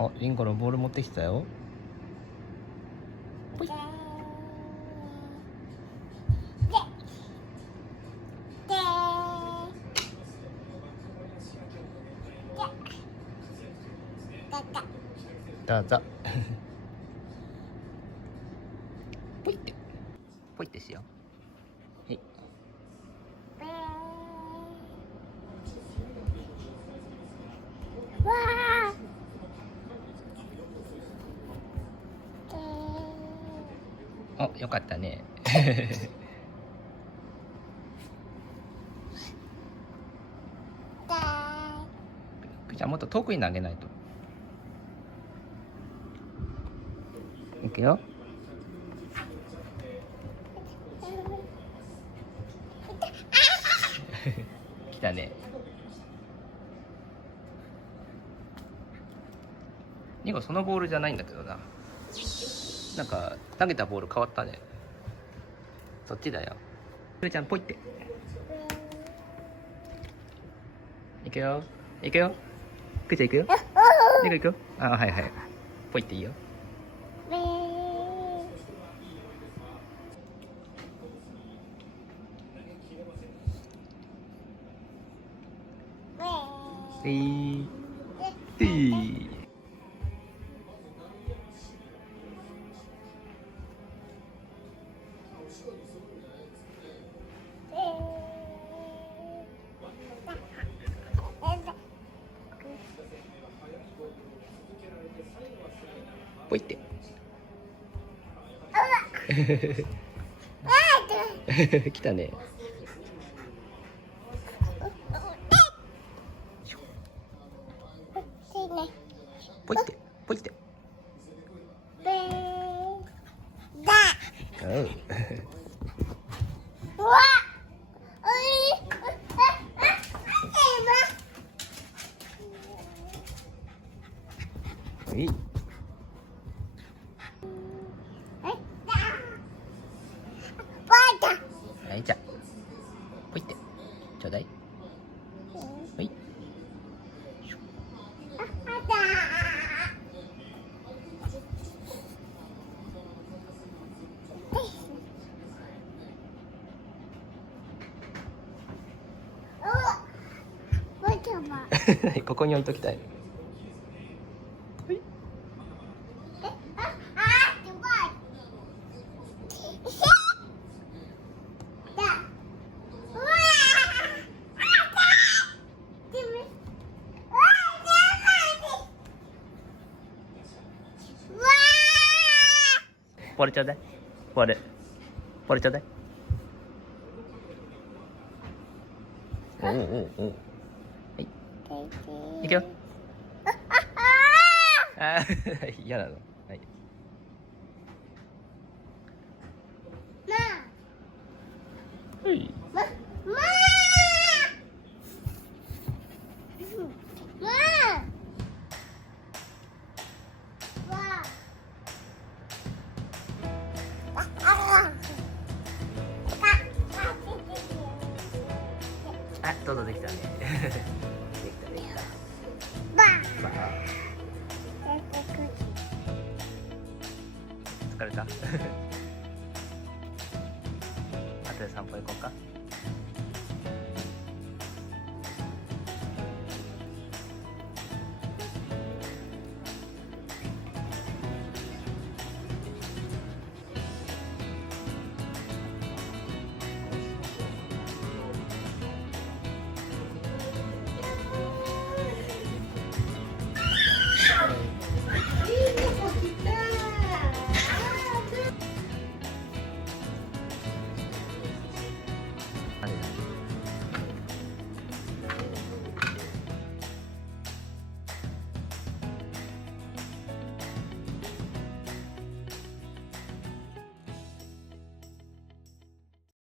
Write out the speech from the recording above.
あ、リンゴのボール持ってきたよ。ぽい。どうぞ。ぽいって。ぽいってしよう。はい。お、よかったね。じゃあもっと遠くに投げないと。いくよ。来たね。リンゴそのボールじゃないんだけどな。なんか投げたボール変わったね。そっちだよ。くるちゃんポイって。いくよ。いくよ。くるちゃんいくよ。リンゴいくよ。あ、はいはい。ポイっていいよ。ポイって。来たね。ポイって、ポイって。いい。はい、じゃあポイってちょうだい。はい。ここに置いときたい。はい。ボールちょうだい。ボール。ボールちょうだい。おおおお。はい。いくよ。ああ、嫌なの。はい。はい。あ、どうぞできたね。できたできた。バー。疲れた。後で散歩行こうか。